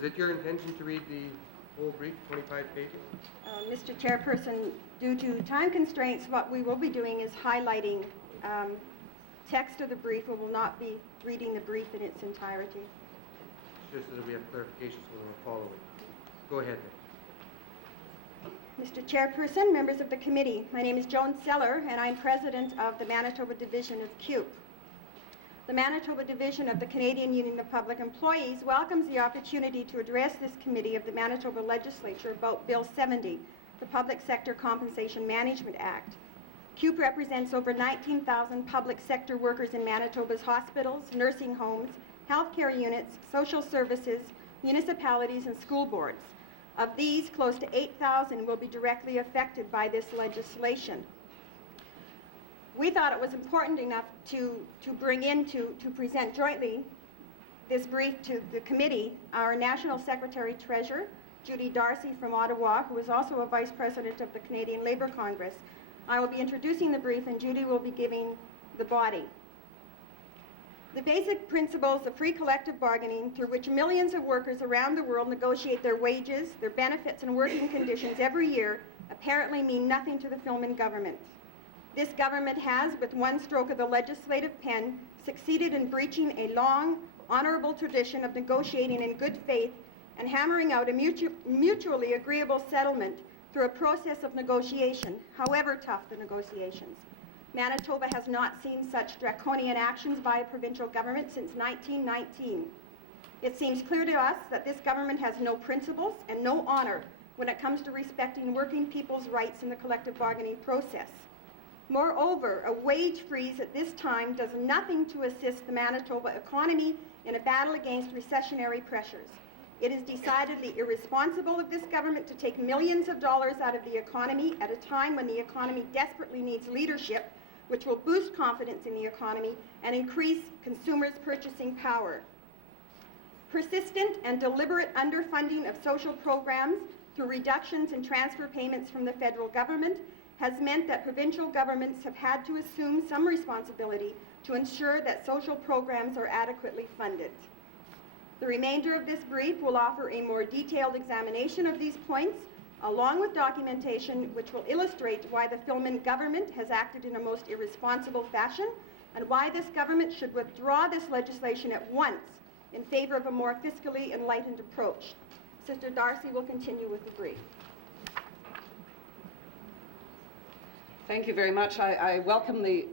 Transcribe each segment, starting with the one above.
Was it your intention to read the whole brief, 25 pages? Mr. Chairperson, due to time constraints, what we will be doing is highlighting text of the brief. We will not be reading the brief in its entirety. Just so that we have clarification so we're following. Go ahead, Mr. Chairperson, members of the committee, my name is Joan Sellar and I'm President of the Manitoba Division of CUPE. The Manitoba Division of the Canadian Union of Public Employees welcomes the opportunity to address this committee of the Manitoba Legislature about Bill 70, the Public Sector Compensation Management Act. CUPE represents over 19,000 public sector workers in Manitoba's hospitals, nursing homes, healthcare units, social services, municipalities, and school boards. Of these, close to 8,000 will be directly affected by this legislation. We thought it was important enough to present jointly this brief to the committee our National Secretary Treasurer, Judy Darcy from Ottawa, who is also a Vice President of the Canadian Labour Congress. I will be introducing the brief and Judy will be giving the body. The basic principles of free collective bargaining, through which millions of workers around the world negotiate their wages, their benefits and working conditions every year, apparently mean nothing to the Filmon government. This government has, with one stroke of the legislative pen, succeeded in breaching a long, honorable tradition of negotiating in good faith and hammering out a mutually agreeable settlement through a process of negotiation, however tough the negotiations. Manitoba has not seen such draconian actions by a provincial government since 1919. It seems clear to us that this government has no principles and no honor when it comes to respecting working people's rights in the collective bargaining process. Moreover, a wage freeze at this time does nothing to assist the Manitoba economy in a battle against recessionary pressures. It is decidedly irresponsible of this government to take millions of dollars out of the economy at a time when the economy desperately needs leadership, which will boost confidence in the economy and increase consumers' purchasing power. Persistent and deliberate underfunding of social programs through reductions in transfer payments from the federal government has meant that provincial governments have had to assume some responsibility to ensure that social programs are adequately funded. The remainder of this brief will offer a more detailed examination of these points, along with documentation which will illustrate why the Filmon government has acted in a most irresponsible fashion and why this government should withdraw this legislation at once in favor of a more fiscally enlightened approach. Sister Darcy will continue with the brief. Thank you very much. I welcome the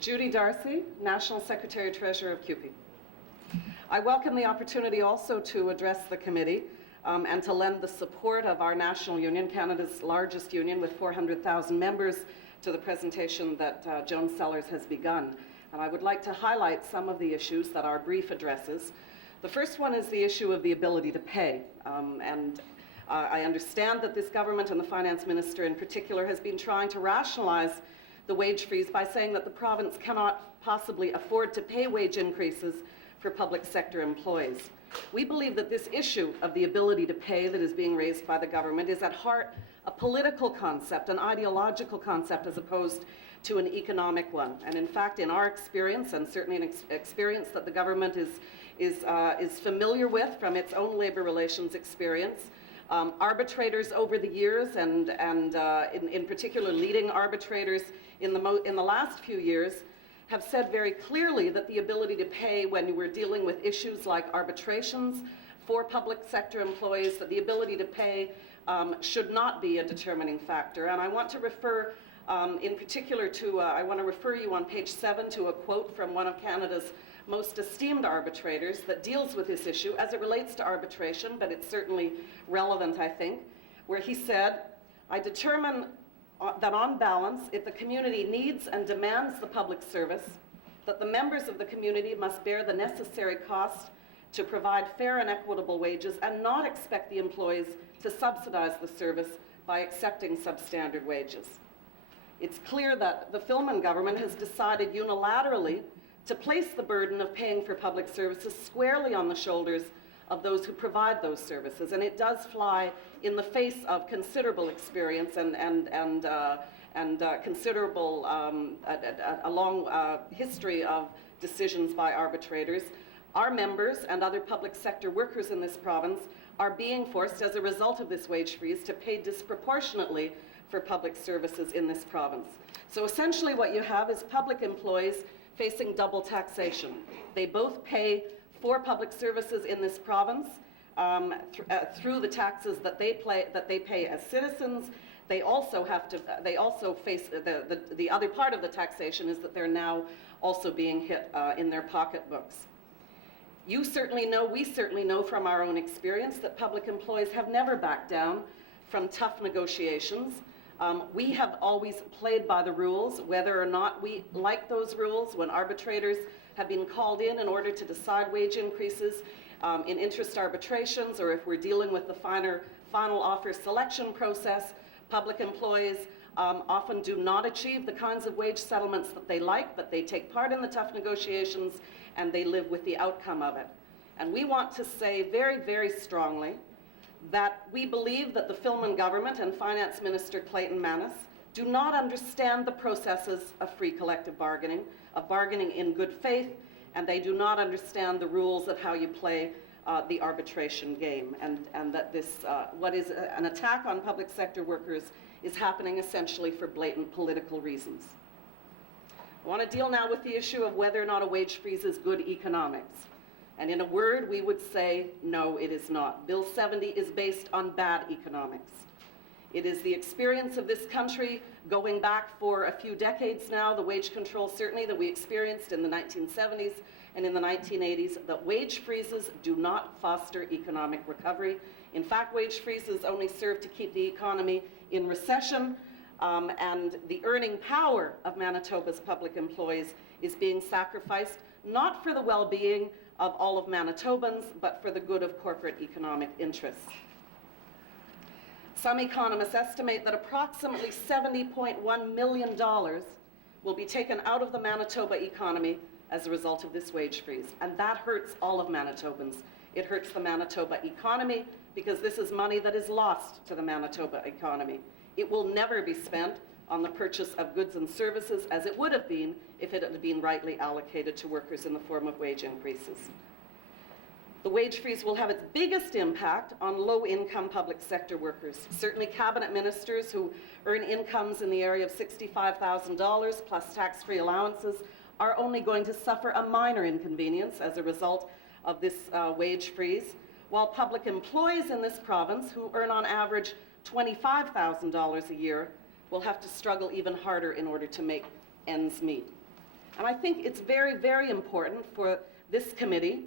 Judy Darcy, National Secretary Treasurer of CUPE. I welcome the opportunity also to address the committee and to lend the support of our national union, Canada's largest union with 400,000 members, to the presentation that Joan Sellar has begun. And I would like to highlight some of the issues that our brief addresses. The first one is the issue of the ability to pay. I understand that this government and the finance minister in particular has been trying to rationalize the wage freeze by saying that the province cannot possibly afford to pay wage increases for public sector employees. We believe that this issue of the ability to pay that is being raised by the government is at heart a political concept, an ideological concept, as opposed to an economic one. And in fact, in our experience, and certainly an experience that the government is familiar with from its own labor relations experience, arbitrators over the years, and in particular leading arbitrators in the last few years, have said very clearly that the ability to pay when we're dealing with issues like arbitrations for public sector employees, that the ability to pay should not be a determining factor. And I want to refer in particular to, I want to refer you on page 7 to a quote from one of Canada's most esteemed arbitrators that deals with this issue as it relates to arbitration, but it's certainly relevant, I think, where he said, "I determine that on balance, if the community needs and demands the public service, that the members of the community must bear the necessary cost to provide fair and equitable wages and not expect the employees to subsidize the service by accepting substandard wages." It's clear that the Filmon government has decided unilaterally to place the burden of paying for public services squarely on the shoulders of those who provide those services, and it does fly in the face of considerable experience and considerable a long history of decisions by arbitrators Our members and other public sector workers in this province are being forced, as a result of this wage freeze, to pay disproportionately for public services in this province. So essentially what you have is public employees facing double taxation. They both pay for public services in this province through the taxes that they pay as citizens. They also face the other part of the taxation is that they're now also being hit in their pocketbooks. You certainly know, we certainly know from our own experience that public employees have never backed down from tough negotiations. We have always played by the rules, whether or not we like those rules. When arbitrators have been called in order to decide wage increases in interest arbitrations, or if we're dealing with the final offer selection process, public employees often do not achieve the kinds of wage settlements that they like, but they take part in the tough negotiations and they live with the outcome of it. And we want to say very, very strongly that we believe that the Filmon government and Finance Minister Clayton Mannes do not understand the processes of free collective bargaining, of bargaining in good faith, and they do not understand the rules of how you play the arbitration game, and that this, what is an attack on public sector workers is happening essentially for blatant political reasons. I want to deal now with the issue of whether or not a wage freeze is good economics. And in a word, we would say, no, it is not. Bill 70 is based on bad economics. It is the experience of this country going back for a few decades now, the wage control certainly that we experienced in the 1970s and in the 1980s, that wage freezes do not foster economic recovery. In fact, wage freezes only serve to keep the economy in recession, and the earning power of Manitoba's public employees is being sacrificed, not for the well-being of all of Manitobans, but for the good of corporate economic interests. Some economists estimate that approximately $70.1 million will be taken out of the Manitoba economy as a result of this wage freeze. And that hurts all of Manitobans. It hurts the Manitoba economy because this is money that is lost to the Manitoba economy. It will never be spent on the purchase of goods and services as it would have been if it had been rightly allocated to workers in the form of wage increases. The wage freeze will have its biggest impact on low-income public sector workers. Certainly cabinet ministers who earn incomes in the area of $65,000 plus tax-free allowances are only going to suffer a minor inconvenience as a result of this wage freeze, while public employees in this province who earn on average $25,000 a year will have to struggle even harder in order to make ends meet. And I think it's very, very important for this committee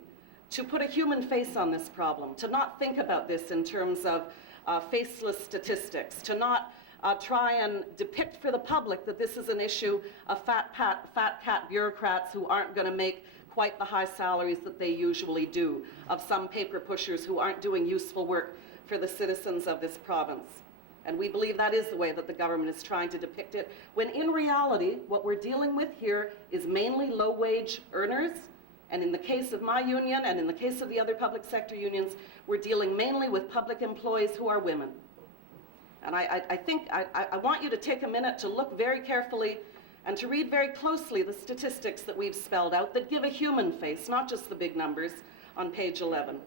to put a human face on this problem, to not think about this in terms of faceless statistics, to not try and depict for the public that this is an issue of fat cat bureaucrats who aren't going to make quite the high salaries that they usually do, of some paper pushers who aren't doing useful work for the citizens of this province. And we believe that is the way that the government is trying to depict it, when in reality, what we're dealing with here is mainly low-wage earners. And in the case of my union and in the case of the other public sector unions, we're dealing mainly with public employees who are women. And I think I want you to take a minute to look very carefully and to read very closely the statistics that we've spelled out that give a human face, not just the big numbers, on page 11.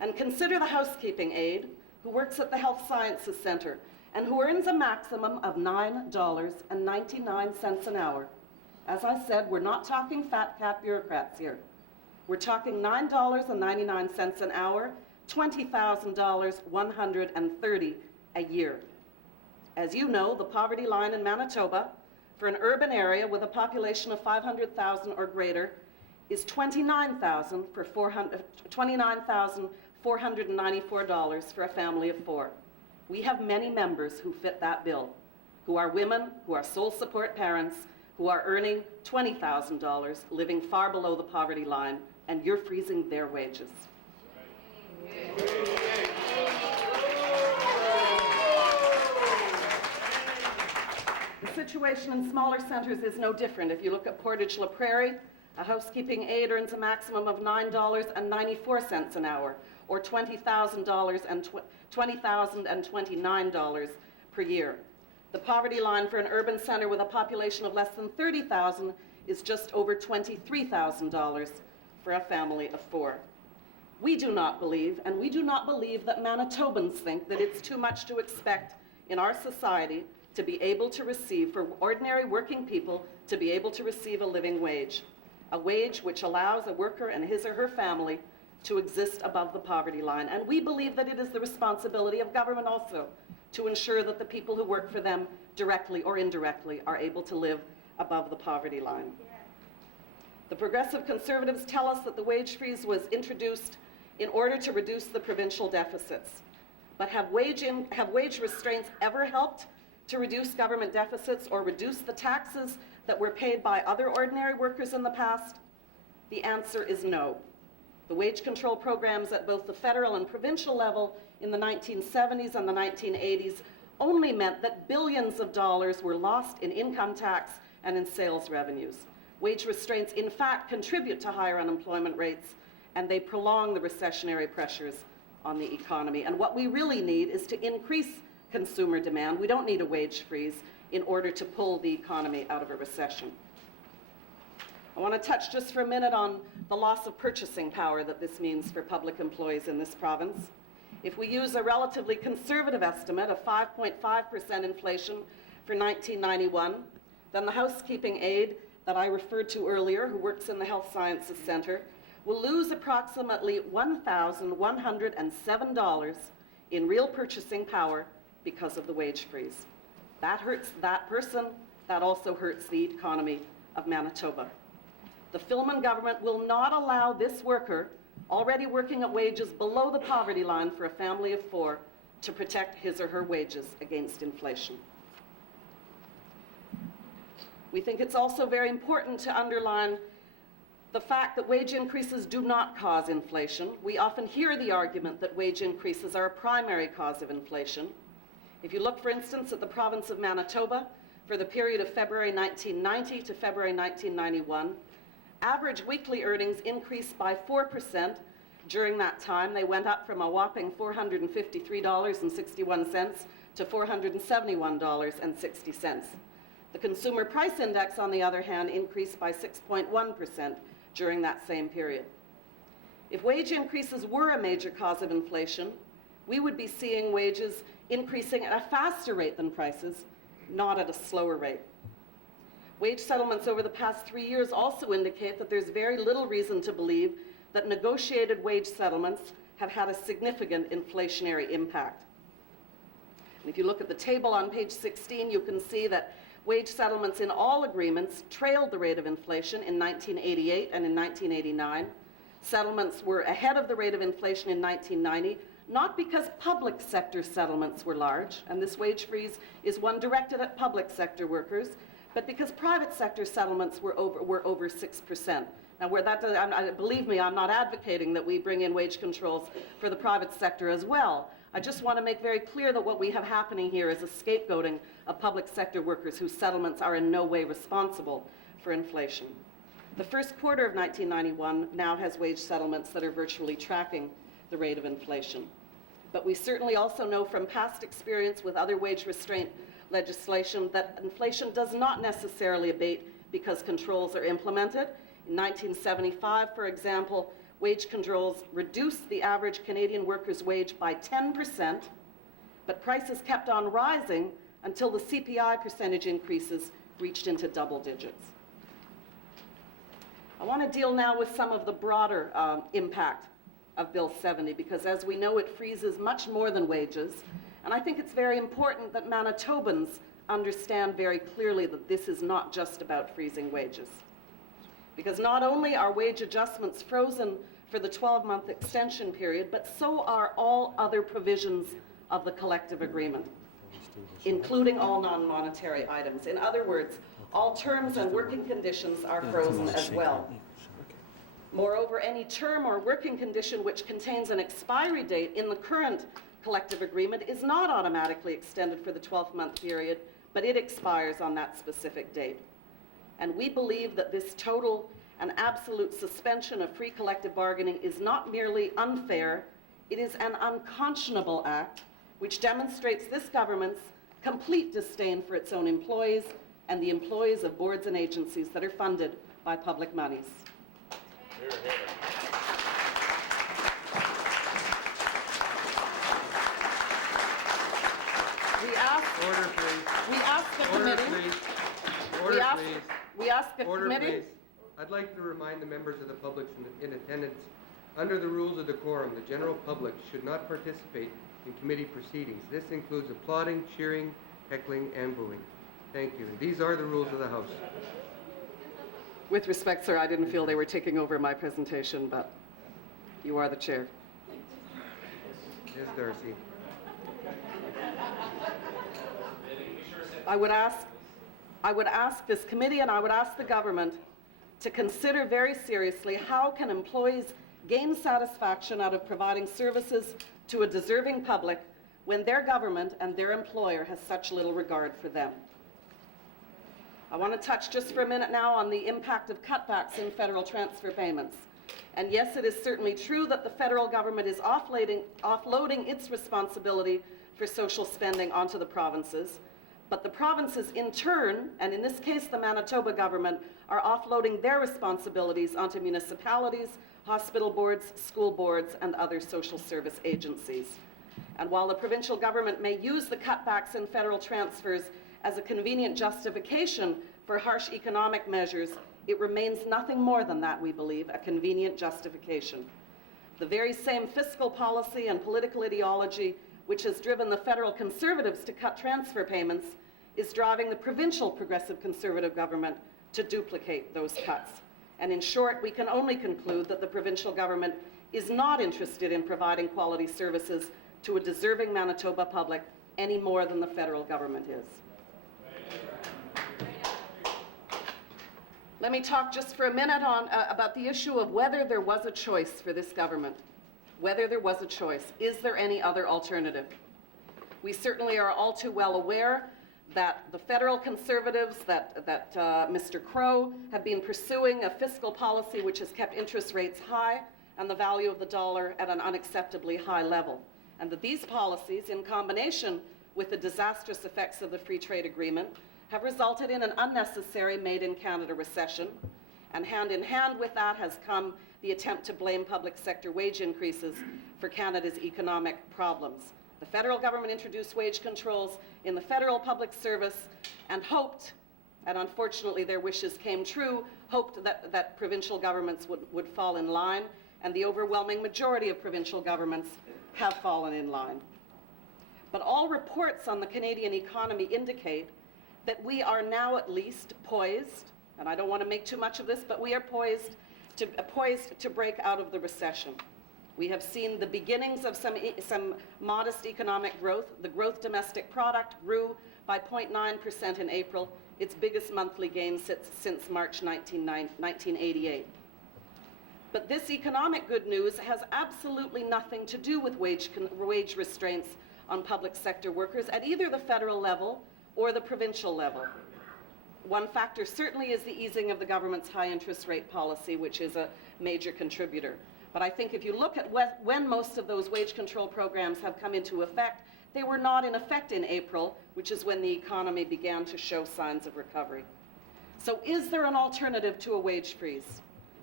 And consider the housekeeping aide who works at the Health Sciences Centre and who earns a maximum of $9.99 an hour. As I said, we're not talking fat cat bureaucrats here. We're talking $9.99 an hour, $20,130 a year. As you know, the poverty line in Manitoba for an urban area with a population of 500,000 or greater is $29,494 for a family of four. We have many members who fit that bill, who are women, who are sole support parents, who are earning $20,000, living far below the poverty line, and you're freezing their wages. The situation in smaller centres is no different. If you look at Portage La Prairie, a housekeeping aide earns a maximum of $9.94 an hour, or $20,029 per year. The poverty line for an urban centre with a population of less than 30,000 is just over $23,000 for a family of 4. We do not believe, and we do not believe that Manitobans think, that it's too much to expect in our society to be able to receive, for ordinary working people to be able to receive a living wage, a wage which allows a worker and his or her family to exist above the poverty line. And we believe that it is the responsibility of government also to ensure that the people who work for them directly or indirectly are able to live above the poverty line. The Progressive Conservatives tell us that the wage freeze was introduced in order to reduce the provincial deficits. But have wage restraints ever helped to reduce government deficits or reduce the taxes that were paid by other ordinary workers in the past? The answer is no. The wage control programs at both the federal and provincial level in the 1970s and the 1980s only meant that billions of dollars were lost in income tax and in sales revenues. Wage restraints, in fact, contribute to higher unemployment rates, and they prolong the recessionary pressures on the economy. And what we really need is to increase consumer demand. We don't need a wage freeze in order to pull the economy out of a recession. I want to touch just for a minute on the loss of purchasing power that this means for public employees in this province. If we use a relatively conservative estimate of 5.5% inflation for 1991, then the housekeeping aide that I referred to earlier, who works in the Health Sciences Centre, will lose approximately $1,107 in real purchasing power because of the wage freeze. That hurts that person. That also hurts the economy of Manitoba. The Filmon government will not allow this worker, already working at wages below the poverty line for a family of 4, to protect his or her wages against inflation. We think it's also very important to underline the fact that wage increases do not cause inflation. We often hear the argument that wage increases are a primary cause of inflation. If you look, for instance, at the province of Manitoba, for the period of February 1990 to February 1991, average weekly earnings increased by 4%. During that time, they went up from a whopping $453.61 to $471.60. The Consumer Price Index, on the other hand, increased by 6.1% during that same period. If wage increases were a major cause of inflation, we would be seeing wages increasing at a faster rate than prices, not at a slower rate. Wage settlements over the past 3 years also indicate that there's very little reason to believe that negotiated wage settlements have had a significant inflationary impact. And if you look at the table on page 16, you can see that wage settlements in all agreements trailed the rate of inflation in 1988 and in 1989. Settlements were ahead of the rate of inflation in 1990, not because public sector settlements were large, and this wage freeze is one directed at public sector workers, but because private sector settlements were over 6%. Now, believe me, I'm not advocating that we bring in wage controls for the private sector as well. I just want to make very clear that what we have happening here is a scapegoating of public sector workers whose settlements are in no way responsible for inflation. The first quarter of 1991 now has wage settlements that are virtually tracking the rate of inflation. But we certainly also know from past experience with other wage restraint legislation that inflation does not necessarily abate because controls are implemented. In 1975, for example, wage controls reduced the average Canadian worker's wage by 10%, but prices kept on rising until the CPI percentage increases reached into double digits. I want to deal now with some of the broader impact of Bill 70, because as we know, it freezes much more than wages. And I think it's very important that Manitobans understand very clearly that this is not just about freezing wages. Because not only are wage adjustments frozen for the 12-month extension period, but so are all other provisions of the collective agreement, including all non-monetary items. In other words, all terms and working conditions are frozen as well. Moreover, any term or working condition which contains an expiry date in the current collective agreement is not automatically extended for the 12-month period, but it expires on that specific date. And we believe that this total and absolute suspension of free collective bargaining is not merely unfair, it is an unconscionable act which demonstrates this government's complete disdain for its own employees and the employees of boards and agencies that are funded by public monies. Order, please. We ask the Order, committee. please. Order, please. We ask the Order, committee. please. I'd like to remind the members of the public in attendance, under the rules of decorum, the general public should not participate in committee proceedings. This includes applauding, cheering, heckling, and booing. Thank you. These are the rules of the House. With respect, sir, I didn't feel they were taking over my presentation, but you are the chair. Ms. Darcy. I would ask this committee and I would ask the government to consider very seriously how can employees gain satisfaction out of providing services to a deserving public when their government and their employer has such little regard for them. I want to touch just for a minute now on the impact of cutbacks in federal transfer payments. And yes, it is certainly true that the federal government is offloading its responsibility for social spending onto the provinces, but the provinces in turn, and in this case the Manitoba government, are offloading their responsibilities onto municipalities, hospital boards, school boards, and other social service agencies. And while the provincial government may use the cutbacks in federal transfers as a convenient justification for harsh economic measures, it remains nothing more than that, we believe, a convenient justification. The very same fiscal policy and political ideology which has driven the federal Conservatives to cut transfer payments is driving the provincial Progressive Conservative government to duplicate those cuts. And in short, we can only conclude that the provincial government is not interested in providing quality services to a deserving Manitoba public any more than the federal government is. Let me talk just for a minute about the issue of whether there was a choice for this government. Whether there was a choice. Is there any other alternative? We certainly are all too well aware that the federal Conservatives, that Mr. Crow have been pursuing a fiscal policy which has kept interest rates high and the value of the dollar at an unacceptably high level. And that these policies, in combination with the disastrous effects of the Free Trade Agreement, have resulted in an unnecessary made-in-Canada recession. And hand in hand with that has come the attempt to blame public sector wage increases for Canada's economic problems. The federal government introduced wage controls in the federal public service and hoped, and unfortunately their wishes came true, hoped that provincial governments would fall in line, and the overwhelming majority of provincial governments have fallen in line. But all reports on the Canadian economy indicate that we are now at least poised, and I don't want to make too much of this, but we are poised to break out of the recession. We have seen the beginnings of some modest economic growth. The gross domestic product grew by 0.9% in April, its biggest monthly gain since March 1988. But this economic good news has absolutely nothing to do with wage restraints on public sector workers at either the federal level or the provincial level. One factor certainly is the easing of the government's high interest rate policy, which is a major contributor. But I think if you look at when most of those wage control programs have come into effect, they were not in effect in April, which is when the economy began to show signs of recovery. So is there an alternative to a wage freeze?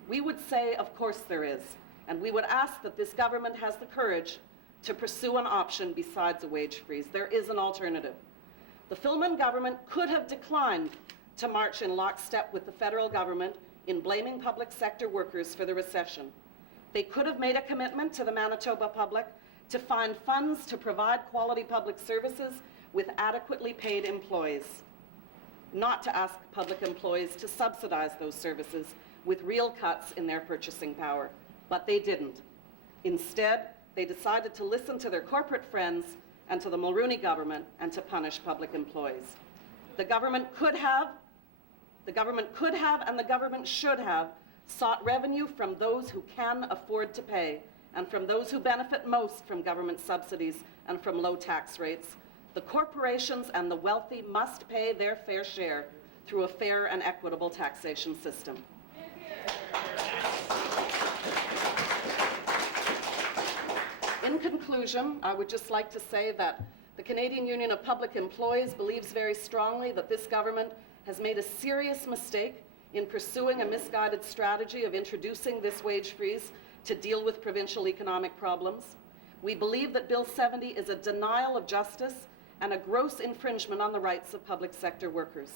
We would say, of course there is. And we would ask that this government has the courage to pursue an option besides a wage freeze. There is an alternative. The Filmon government could have declined to march in lockstep with the federal government in blaming public sector workers for the recession. They could have made a commitment to the Manitoba public to find funds to provide quality public services with adequately paid employees, not to ask public employees to subsidize those services with real cuts in their purchasing power. But they didn't. Instead, they decided to listen to their corporate friends and to the Mulroney government and to punish public employees. The government could have, and the government should have sought revenue from those who can afford to pay and from those who benefit most from government subsidies and from low tax rates. The corporations and the wealthy must pay their fair share through a fair and equitable taxation system. In conclusion, I would just like to say that the Canadian Union of Public Employees believes very strongly that this government has made a serious mistake in pursuing a misguided strategy of introducing this wage freeze to deal with provincial economic problems. We believe that Bill 70 is a denial of justice and a gross infringement on the rights of public sector workers.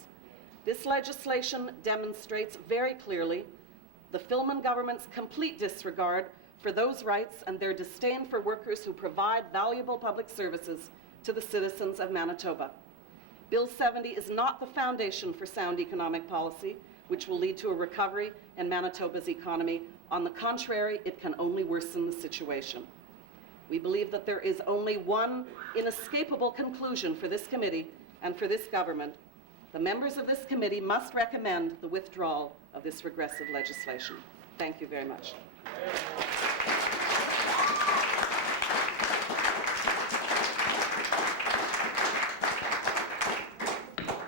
This legislation demonstrates very clearly the Filmon government's complete disregard for those rights and their disdain for workers who provide valuable public services to the citizens of Manitoba. Bill 70 is not the foundation for sound economic policy, which will lead to a recovery in Manitoba's economy. On the contrary, it can only worsen the situation. We believe that there is only one inescapable conclusion for this committee and for this government. The members of this committee must recommend the withdrawal of this regressive legislation. Thank you very much.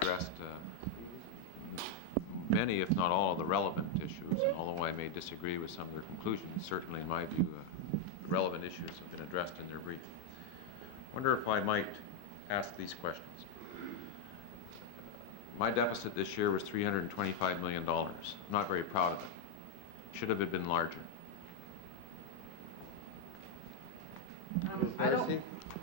Addressed many, if not all, of the relevant issues, and although I may disagree with some of their conclusions, certainly in my view, the relevant issues have been addressed in their brief. I wonder if I might ask these questions. My deficit this year was $325 million. I'm not very proud of it. Should have it been larger?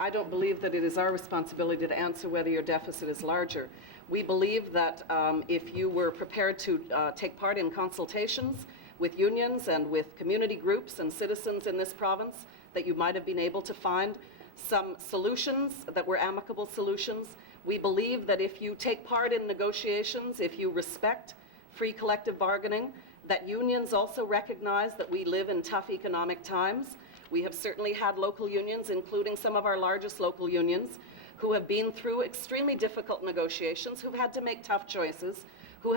I don't believe that it is our responsibility to answer whether your deficit is larger. We believe that if you were prepared to take part in consultations with unions and with community groups and citizens in this province, that you might have been able to find some solutions that were amicable solutions. We believe that if you take part in negotiations, if you respect free collective bargaining, that unions also recognize that we live in tough economic times. We have certainly had local unions, including some of our largest local unions, who have been through extremely difficult negotiations, who've had to make tough choices, who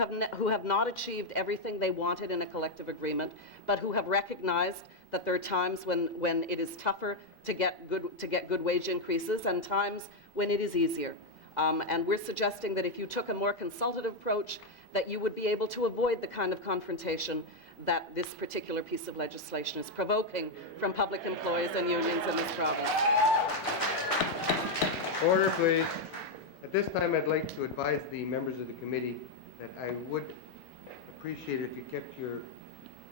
have not achieved everything they wanted in a collective agreement, but who have recognized that there are times when it is tougher to get good wage increases and times when it is easier. And we're suggesting that if you took a more consultative approach, that you would be able to avoid the kind of confrontation that this particular piece of legislation is provoking from public employees and unions in this province. Order, please. At this time, I'd like to advise the members of the committee that I would appreciate if you kept your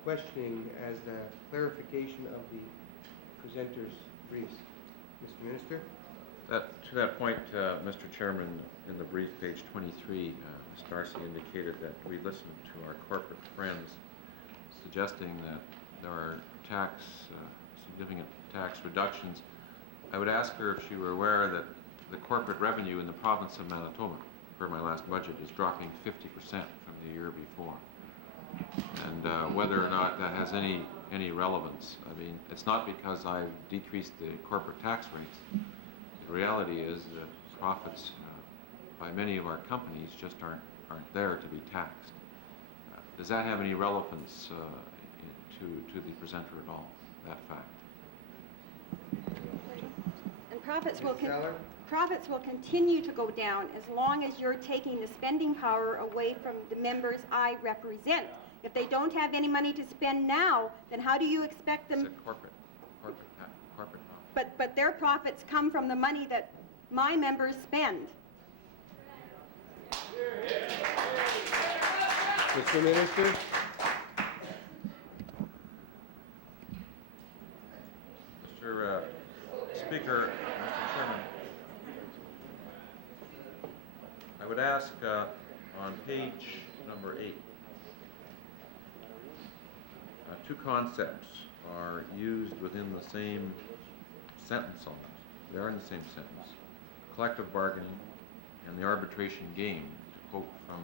questioning as a clarification of the presenter's briefs. Mr. Minister? To that point, Mr. Chairman, in the brief, page 23, Ms. Darcy indicated that we listened to our corporate friends suggesting that there are significant tax reductions. I would ask her if she were aware that the corporate revenue in the province of Manitoba, per my last budget, is dropping 50% from the year before. And whether or not that has any relevance. I mean, it's not because I've decreased the corporate tax rates. The reality is that profits by many of our companies just aren't there to be taxed. Does that have any relevance to the presenter at all, that fact? And profits will continue to go down as long as you're taking the spending power away from the members I represent. If they don't have any money to spend now, then how do you expect them? It's a corporate profit. But their profits come from the money that my members spend. Mr. Minister? Mr. Speaker, Mr. Chairman, I would ask on page number 8, two concepts are used within the same sentence almost. They are in the same sentence. Collective bargaining and the arbitration game, to quote from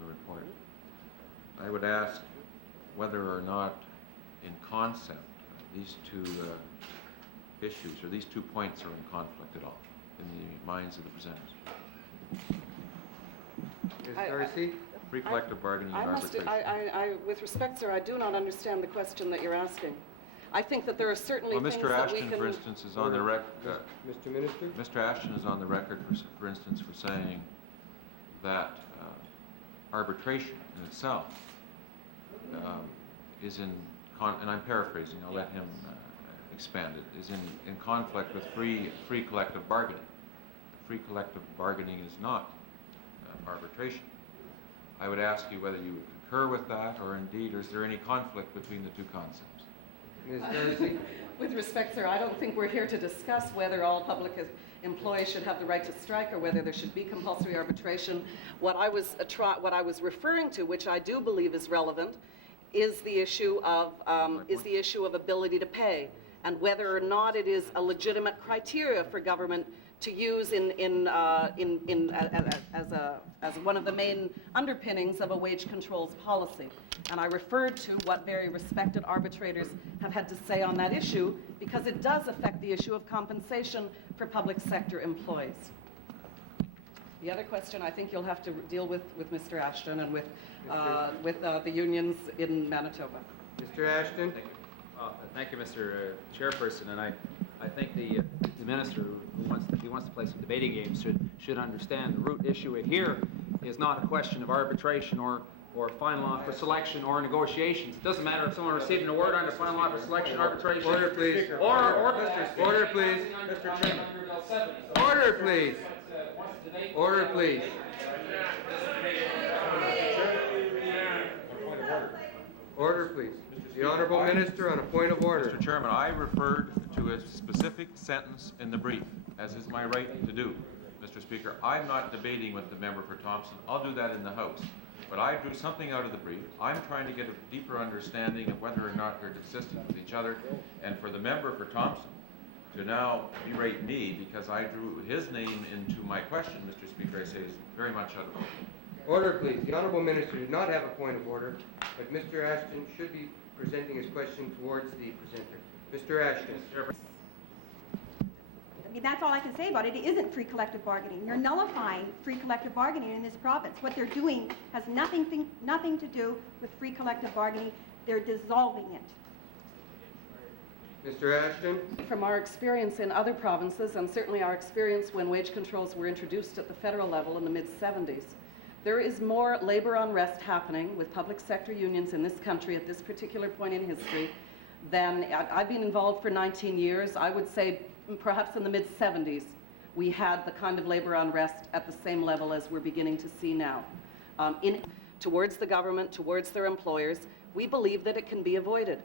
the report. I would ask whether or not in concept these two issues or these 2 points are in conflict at all in the minds of the presenters. Ms. Darcy? Free collective bargaining and arbitration. With respect, sir, I do not understand the question that you're asking. I think that there are certainly things Mr. that we Ashton, can... for instance, is on the record. Mr. Minister? Mr. Ashton is on the record, for instance, for saying that arbitration in itself is in, and I'm paraphrasing, I'll let him expand it, is in conflict with free collective bargaining. Free collective bargaining is not arbitration. I would ask you whether you would concur with that, or indeed, is there any conflict between the two concepts? Ms. Darcy? With respect, sir, I don't think we're here to discuss whether all public employees should have the right to strike or whether there should be compulsory arbitration. What I was referring to, which I do believe is relevant, is the issue of ability to pay, and whether or not it is a legitimate criteria for government to use as one of the main underpinnings of a wage controls policy. And I referred to what very respected arbitrators have had to say on that issue, because it does affect the issue of compensation for public sector employees. The other question I think you'll have to deal with Mr. Ashton and with the unions in Manitoba. Mr. Ashton? Thank you, Mr. Chairperson, and I think the minister who wants to play some debating games should understand the root issue here is not a question of arbitration or final offer selection or negotiations. It doesn't matter if someone received an award under final offer selection, arbitration. Order, please. Order, please. Mr. Chairman. Order, please. Order, please. Order, please. The Honourable Minister on a point of order. Mr. Chairman, I referred to a specific sentence in the brief, as is my right to do. Mr. Speaker, I'm not debating with the member for Thompson. I'll do that in the House. But I drew something out of the brief. I'm trying to get a deeper understanding of whether or not they're consistent with each other. And for the member for Thompson to now berate me because I drew his name into my question, Mr. Speaker, I say is very much out of order. Order, please. The Honourable Minister did not have a point of order, but Mr. Ashton should be presenting his question towards the presenter. Mr. Ashton. I mean, that's all I can say about it. It isn't free collective bargaining. You're nullifying free collective bargaining in this province. What they're doing has nothing to do with free collective bargaining. They're dissolving it. Mr. Ashton. From our experience in other provinces, and certainly our experience when wage controls were introduced at the federal level in the mid-70s, there is more labor unrest happening with public sector unions in this country at this particular point in history than I've been involved for 19 years. I would say perhaps in the mid-70s we had the kind of labor unrest at the same level as we're beginning to see now. Towards the government, towards their employers, we believe that it can be avoided.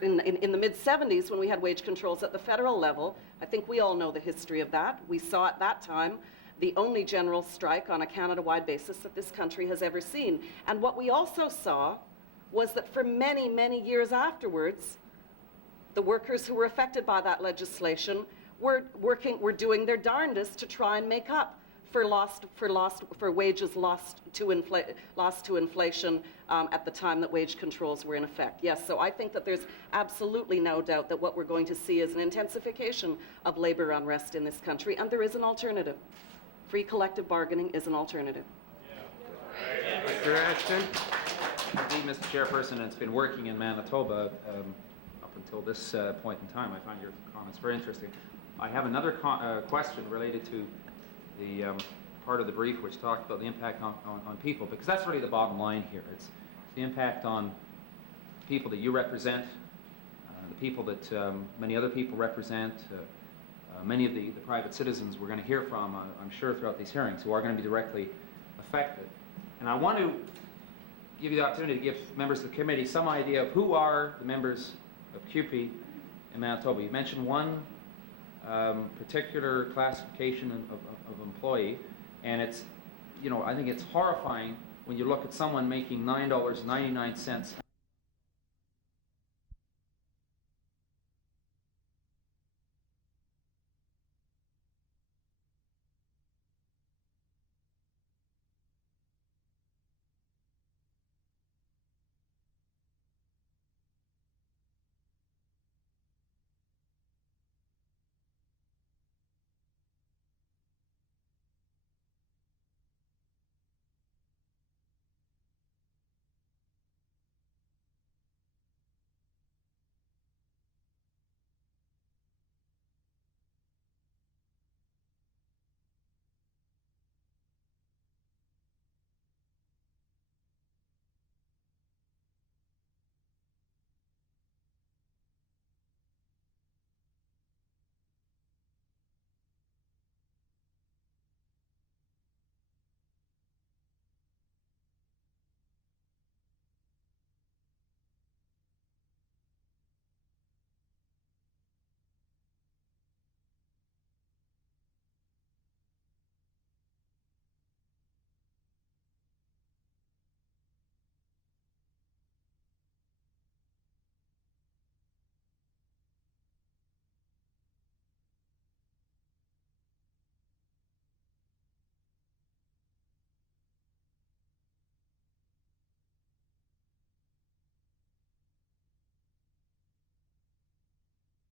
In the mid-70s, when we had wage controls at the federal level, I think we all know the history of that. We saw at that time the only general strike on a Canada-wide basis that this country has ever seen. And what we also saw was that for many, many years afterwards, the workers who were affected by that legislation were doing their darndest to try and make up for wages lost to inflation at the time that wage controls were in effect. Yes, so I think that there's absolutely no doubt that what we're going to see is an intensification of labor unrest in this country, and there is an alternative. Free collective bargaining is an alternative. Mr. Ashton. Indeed, Mr. Chairperson, it's been working in Manitoba up until this point in time. I find your comments very interesting. I have another question related to the part of the brief which talked about the impact on people, because that's really the bottom line here. It's the impact on people that you represent, the people that many other people represent, many of the private citizens we're going to hear from, I'm sure, throughout these hearings, who are going to be directly affected. And I want to give you the opportunity to give members of the committee some idea of who are the members of CUPE in Manitoba. You mentioned one particular classification of employee, and it's, I think it's horrifying when you look at someone making $9.99